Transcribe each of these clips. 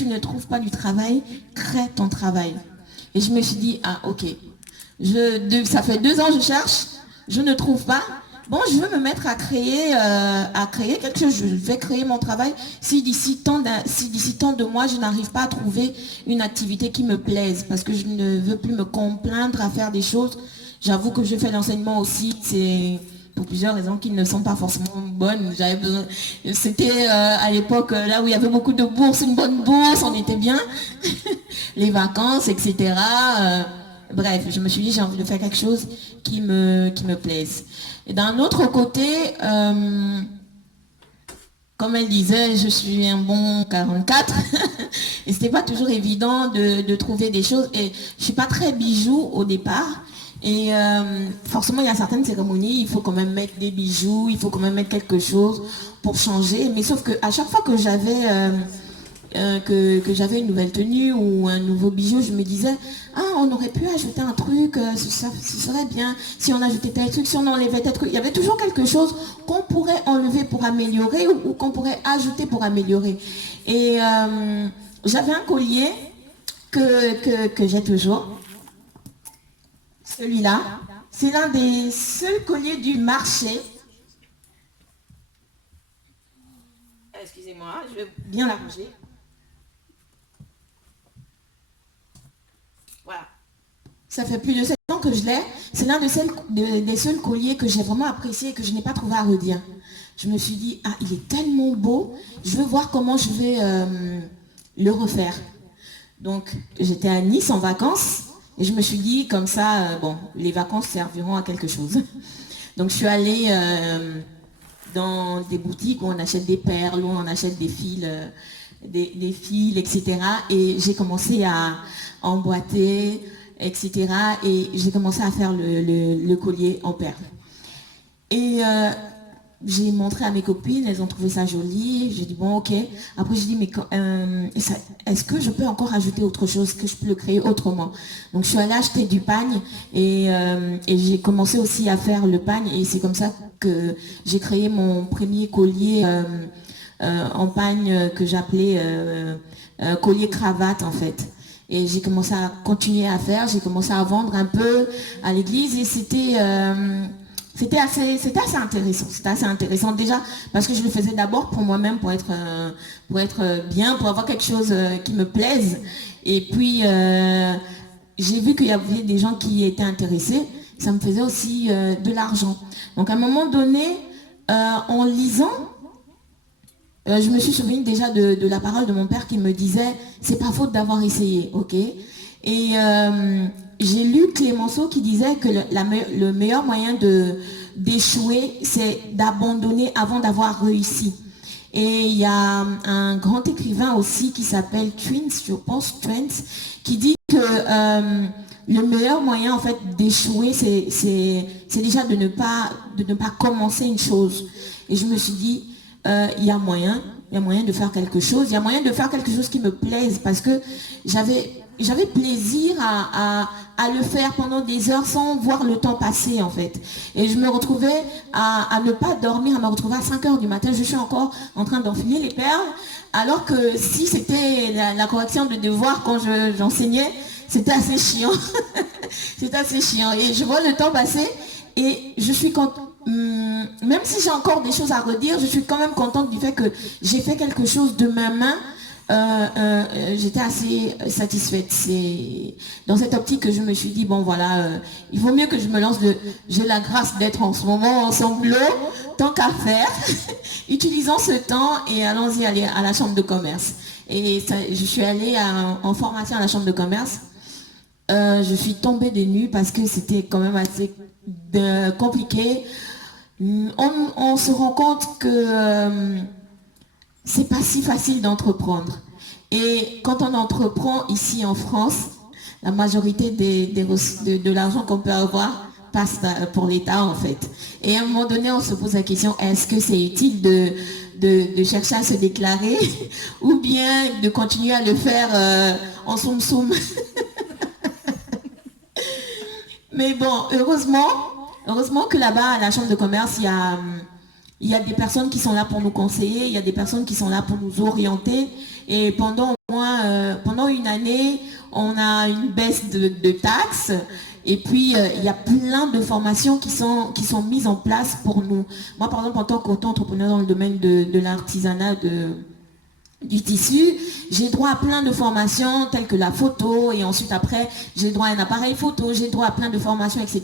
tu ne trouves pas du travail, crée ton travail. Et je me suis dit, ah ok, ça fait 2 ans que je cherche, je ne trouve pas. Bon, je veux me mettre à créer quelque chose. Je vais créer mon travail. Si d'ici tant de mois, je n'arrive pas à trouver une activité qui me plaise, parce que je ne veux plus me complaindre à faire des choses. J'avoue que je fais l'enseignement aussi. C'est pour plusieurs raisons qui ne sont pas forcément bonnes. C'était à l'époque là où il y avait beaucoup de bourses, une bonne bourse, on était bien. Les vacances, etc. Bref, je me suis dit j'ai envie de faire quelque chose qui me plaise. Et d'un autre côté, comme elle disait, je suis un bon 44 et c'était pas toujours évident de trouver des choses. Et je suis pas très bijou au départ. Et forcément, il y a certaines cérémonies, il faut quand même mettre des bijoux, il faut quand même mettre quelque chose pour changer. Mais sauf qu'à chaque fois que j'avais une nouvelle tenue ou un nouveau bijou, je me disais, ah, on aurait pu ajouter un truc, ce serait bien, si on ajoutait tel truc, si on enlevait tel truc. Il y avait toujours quelque chose qu'on pourrait enlever pour améliorer ou qu'on pourrait ajouter pour améliorer. Et j'avais un collier que j'ai toujours. Celui-là, c'est l'un des seuls colliers du marché. Excusez-moi, je vais bien l'arranger. Voilà. Ça fait plus de 7 ans que je l'ai. C'est l'un des seuls colliers que j'ai vraiment apprécié et que je n'ai pas trouvé à redire. Je me suis dit, ah, il est tellement beau, je veux voir comment je vais le refaire. Donc, j'étais à Nice en vacances. Et je me suis dit, comme ça, bon, les vacances serviront à quelque chose. Donc, je suis allée dans des boutiques où on achète des perles, où on achète des fils, etc. Et j'ai commencé à emboîter, etc. Et j'ai commencé à faire le collier en perles. Et j'ai montré à mes copines, elles ont trouvé ça joli. J'ai dit bon ok. Après j'ai dit mais est-ce que je peux encore ajouter autre chose, que je peux le créer autrement? Donc je suis allée acheter du pagne et j'ai commencé aussi à faire le pagne et c'est comme ça que j'ai créé mon premier collier en pagne que j'appelais collier cravate en fait. Et j'ai commencé à continuer à faire, j'ai commencé à vendre un peu à l'église et c'était assez intéressant. C'était assez intéressant déjà parce que je le faisais d'abord pour moi-même, pour être bien, pour avoir quelque chose qui me plaise. Et puis j'ai vu qu'il y avait des gens qui étaient intéressés. Ça me faisait aussi de l'argent. Donc à un moment donné, en lisant, je me suis souvenue déjà de la parole de mon père qui me disait c'est pas faute d'avoir essayé, ok? Et j'ai lu Clémenceau qui disait que le meilleur moyen d'échouer, c'est d'abandonner avant d'avoir réussi. Et il y a un grand écrivain aussi qui s'appelle Twins, je pense Twins, qui dit que le meilleur moyen en fait d'échouer, c'est déjà de ne pas commencer une chose. Et je me suis dit, il y a moyen de faire quelque chose, il y a moyen de faire quelque chose qui me plaise parce que j'avais plaisir à le faire pendant des heures sans voir le temps passer en fait. Et je me retrouvais à ne pas dormir, à me retrouver à 5 heures du matin, je suis encore en train d'enfiler les perles, alors que si c'était la correction de devoir quand j'enseignais, c'était assez chiant. C'était assez chiant. Et je vois le temps passer et je suis contente. Même si j'ai encore des choses à redire, je suis quand même contente du fait que j'ai fait quelque chose de ma main. J'étais assez satisfaite. C'est dans cette optique que je me suis dit, bon voilà, il vaut mieux que je me lance j'ai la grâce d'être en ce moment en sanglots, tant qu'à faire, utilisons ce temps et allons-y aller à la chambre de commerce. Et je suis allée en formation à la chambre de commerce. Je suis tombée des nues parce que c'était quand même assez compliqué. On se rend compte que c'est pas si facile d'entreprendre. Et quand on entreprend ici en France, la majorité de l'argent qu'on peut avoir passe pour l'État en fait. Et à un moment donné, on se pose la question, est-ce que c'est utile de chercher à se déclarer ou bien de continuer à le faire en soum-soum? Mais bon, heureusement que là-bas, à la chambre de commerce, il y a Il y a des personnes qui sont là pour nous conseiller, il y a des personnes qui sont là pour nous orienter. Et pendant au moins, pendant une année, on a une baisse de taxes. Et puis, il y a plein de formations qui sont mises en place pour nous. Moi, par exemple, en tant qu'auto-entrepreneur dans le domaine de l'artisanat, du tissu, j'ai droit à plein de formations telles que la photo et ensuite après j'ai droit à un appareil photo, j'ai droit à plein de formations, etc.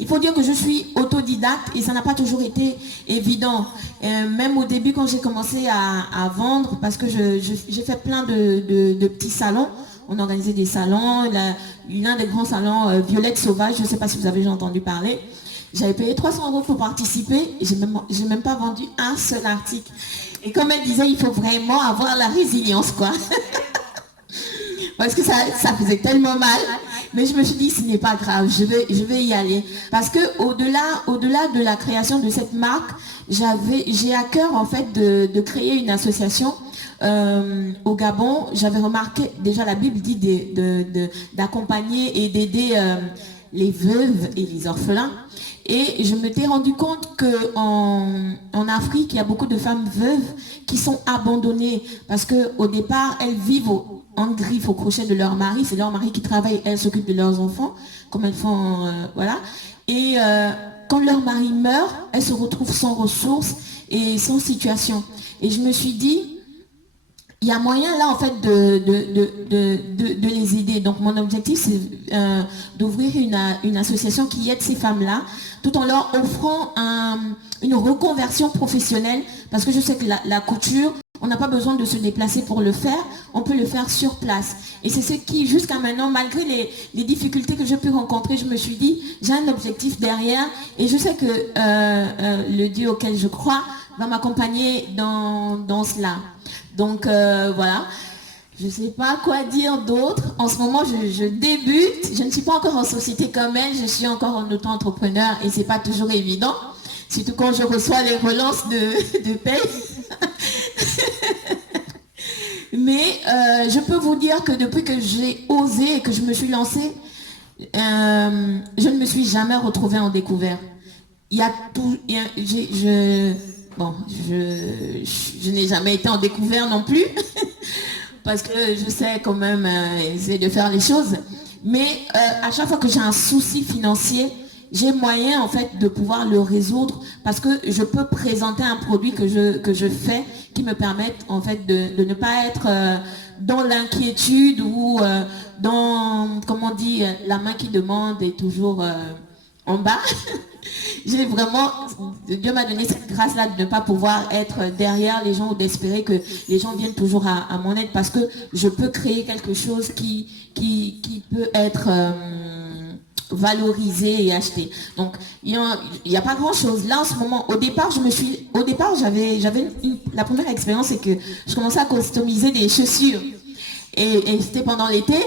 Il faut dire que je suis autodidacte et ça n'a pas toujours été évident. Même au début quand j'ai commencé à vendre, parce que j'ai fait plein de petits salons, on organisait des salons, l'un des grands salons, Violette Sauvage, je ne sais pas si vous avez déjà entendu parler. J'avais payé 300 € pour participer et j'ai même pas vendu un seul article. Et comme elle disait, il faut vraiment avoir la résilience, quoi. Parce que ça faisait tellement mal. Mais je me suis dit, ce n'est pas grave, je vais y aller. Parce que au-delà de la création de cette marque, j'ai à cœur, en fait, de créer une association. Au Gabon, j'avais remarqué, déjà la Bible dit d'accompagner et d'aider les veuves et les orphelins. Et je me suis rendu compte qu'en Afrique, il y a beaucoup de femmes veuves qui sont abandonnées parce qu'au départ, elles vivent en griffe au crochet de leur mari. C'est leur mari qui travaille, elles s'occupent de leurs enfants, comme elles font, voilà. Et quand leur mari meurt, elles se retrouvent sans ressources et sans situation. Et je me suis dit, il y a moyen là en fait de les aider. Donc mon objectif c'est d'ouvrir une association qui aide ces femmes-là tout en leur offrant une reconversion professionnelle parce que je sais que la couture, on n'a pas besoin de se déplacer pour le faire, on peut le faire sur place. Et c'est ce qui, jusqu'à maintenant, malgré les difficultés que j'ai pu rencontrer, je me suis dit, j'ai un objectif derrière et je sais que le Dieu auquel je crois va m'accompagner dans cela. Donc voilà, je ne sais pas quoi dire d'autre. En ce moment, je débute. Je ne suis pas encore en société comme elle. Je suis encore en auto-entrepreneur et ce n'est pas toujours évident. Surtout quand je reçois les relances de paye. Mais je peux vous dire que depuis que j'ai osé et que je me suis lancée, je ne me suis jamais retrouvée en découvert. Il y a tout... Bon, je n'ai jamais été en découvert non plus, parce que je sais quand même essayer de faire les choses. Mais à chaque fois que j'ai un souci financier, j'ai moyen en fait de pouvoir le résoudre parce que je peux présenter un produit que je fais qui me permette en fait de ne pas être dans l'inquiétude ou dans, comment on dit, la main qui demande est toujours en bas. J'ai vraiment, Dieu m'a donné cette grâce-là de ne pas pouvoir être derrière les gens ou d'espérer que les gens viennent toujours à mon aide parce que je peux créer quelque chose qui peut être valorisé et acheté. Donc, il n'y a pas grand-chose. Là, en ce moment, au départ, j'avais la première expérience, c'est que je commençais à customiser des chaussures. Et c'était pendant l'été.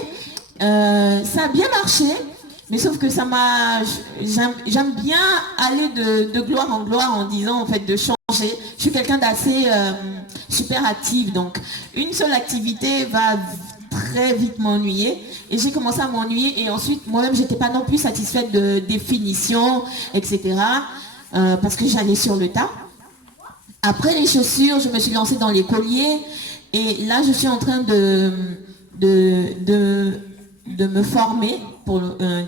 Ça a bien marché. Mais sauf que j'aime bien aller de gloire en gloire en disant en fait de changer. Je suis quelqu'un d'assez super active, donc une seule activité va très vite m'ennuyer. Et j'ai commencé à m'ennuyer et ensuite moi-même j'étais pas non plus satisfaite de définition, etc. Parce que j'allais sur le tas. Après les chaussures, je me suis lancée dans les colliers et là je suis en train de me former.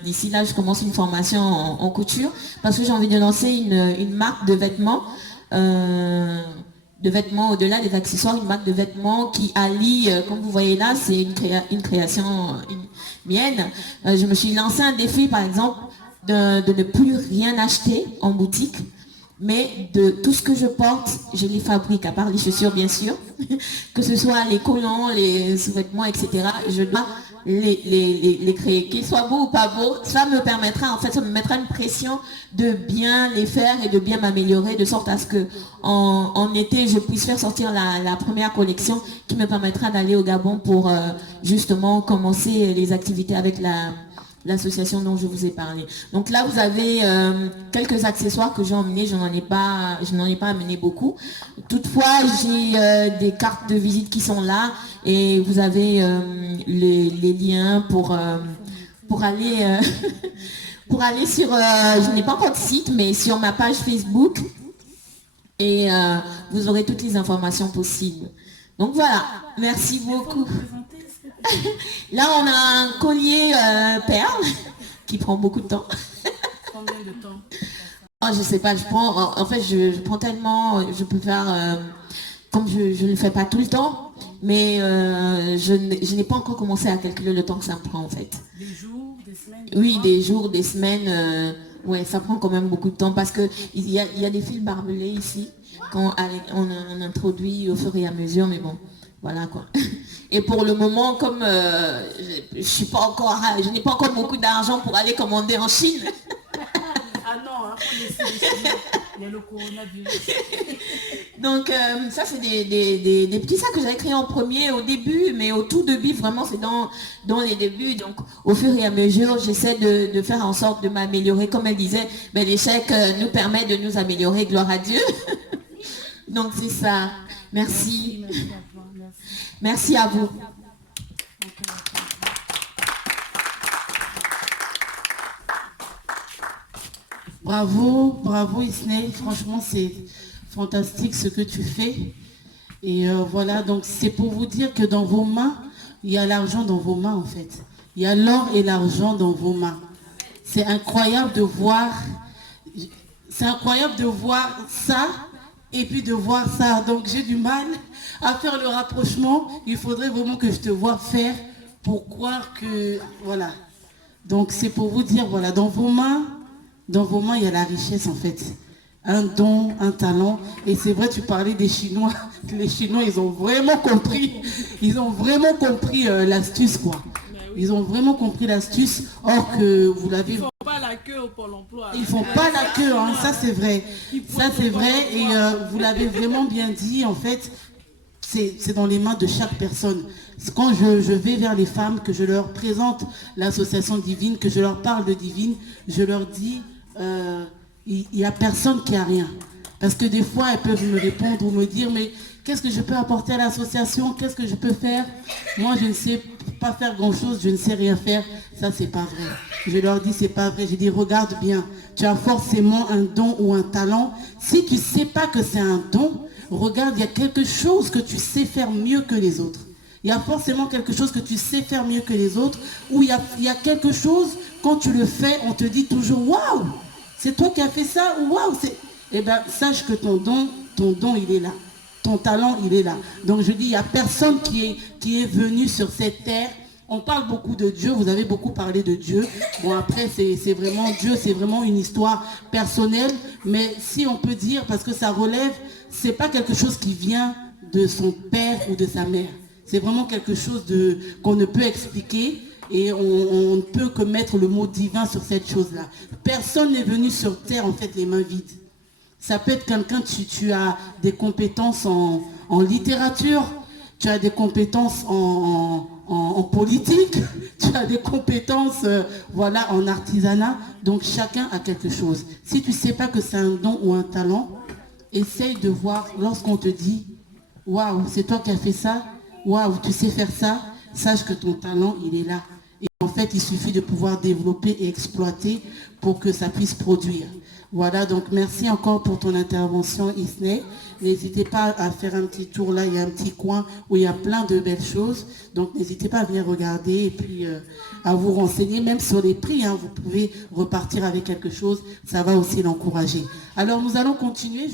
D'ici là, je commence une formation en couture parce que j'ai envie de lancer une marque de vêtements au-delà des accessoires, une marque de vêtements qui allie, comme vous voyez là, c'est une création mienne. Je me suis lancé un défi, par exemple, de ne plus rien acheter en boutique, mais de tout ce que je porte, je les fabrique, à part les chaussures, bien sûr, que ce soit les collants, les sous-vêtements, etc. Je dois les créer, qu'ils soient beaux ou pas beaux. Ça me permettra, en fait, ça me mettra une pression de bien les faire et de bien m'améliorer, de sorte à ce que en été, je puisse faire sortir la première collection qui me permettra d'aller au Gabon pour justement commencer les activités avec l'association dont je vous ai parlé. Donc là, vous avez quelques accessoires que j'ai emmenés. Je n'en ai pas amené beaucoup. Toutefois, j'ai des cartes de visite qui sont là et vous avez les liens pour aller pour aller sur, je n'ai pas encore de site, mais sur ma page Facebook et vous aurez toutes les informations possibles. Donc voilà, merci beaucoup. Là, on a un collier perle qui prend beaucoup de temps. Combien de temps? Oh, je sais pas, en fait, je prends tellement, je peux faire, comme je ne le fais pas tout le temps, mais je n'ai pas encore commencé à calculer le temps que ça me prend en fait. Des jours, des semaines? Oui, des jours, des semaines, ouais, ça prend quand même beaucoup de temps parce que il y a des fils barbelés ici, on introduit au fur et à mesure, mais bon, voilà quoi. Et pour le moment, comme je n'ai pas encore beaucoup d'argent pour aller commander en Chine. Ah non, hein, faut laisser les Chinois. Il y a le coronavirus. Donc ça c'est des petits sacs que j'avais créés en premier au début, mais au tout début vraiment c'est dans les débuts. Donc au fur et à mesure j'essaie de faire en sorte de m'améliorer. Comme elle disait, ben, l'échec nous permet de nous améliorer, gloire à Dieu. Donc c'est ça. Merci. Merci à toi. Merci. Merci à vous. Bravo, bravo Isnei, franchement c'est fantastique ce que tu fais. Et voilà, donc c'est pour vous dire que dans vos mains, il y a l'argent dans vos mains en fait. Il y a l'or et l'argent dans vos mains. C'est incroyable de voir, ça et puis de voir ça. Donc j'ai du mal à faire le rapprochement. Il faudrait vraiment que je te vois faire pour croire que, voilà. Donc c'est pour vous dire, voilà, dans vos mains, il y a la richesse en fait. Un don, un talent. Et c'est vrai, tu parlais des Chinois. Les Chinois, ils ont vraiment compris. Ils ont vraiment compris l'astuce, quoi. Ils ont vraiment compris l'astuce. Or que vous l'avez... Ils font pas la queue au Pôle emploi. Ils font pas la queue, hein, ça c'est vrai. Ça c'est vrai. Et vous l'avez vraiment bien dit, en fait. C'est dans les mains de chaque personne. Quand je vais vers les femmes, que je leur présente l'association divine, que je leur parle de divine, je leur dis, il n'y a personne qui a rien. Parce que des fois, elles peuvent me répondre ou me dire, mais qu'est-ce que je peux apporter à l'association? Qu'est-ce que je peux faire? Moi, je ne sais pas faire grand-chose, je ne sais rien faire. Ça, c'est pas vrai. Je leur dis, c'est pas vrai. Je dis, regarde bien, tu as forcément un don ou un talent. Si tu ne sais pas que c'est un don, regarde, il y a quelque chose que tu sais faire mieux que les autres. Il y a forcément quelque chose que tu sais faire mieux que les autres, ou il y a quelque chose, quand tu le fais, on te dit toujours, waouh, c'est toi qui as fait ça, waouh. Eh bien, sache que ton don, il est là. Ton talent, il est là. Donc je dis, il n'y a personne qui est venu sur cette terre. On parle beaucoup de Dieu, vous avez beaucoup parlé de Dieu. Bon, après, c'est vraiment Dieu, c'est vraiment une histoire personnelle. Mais si on peut dire, parce que ça relève, c'est pas quelque chose qui vient de son père ou de sa mère. C'est vraiment quelque chose qu'on ne peut expliquer et on ne peut que mettre le mot divin sur cette chose-là. Personne n'est venu sur terre, en fait, les mains vides. Ça peut être quelqu'un, tu as des compétences en littérature, tu as des compétences en politique, tu as des compétences voilà, en artisanat. Donc chacun a quelque chose. Si tu ne sais pas que c'est un don ou un talent, essaye de voir lorsqu'on te dit « Waouh, c'est toi qui as fait ça, waouh, tu sais faire ça », sache que ton talent, il est là. Et en fait, il suffit de pouvoir développer et exploiter pour que ça puisse produire. Voilà, donc merci encore pour ton intervention, Isnei. N'hésitez pas à faire un petit tour là, il y a un petit coin où il y a plein de belles choses. Donc n'hésitez pas à venir regarder et puis à vous renseigner, même sur les prix, hein, vous pouvez repartir avec quelque chose, ça va aussi l'encourager. Alors nous allons continuer.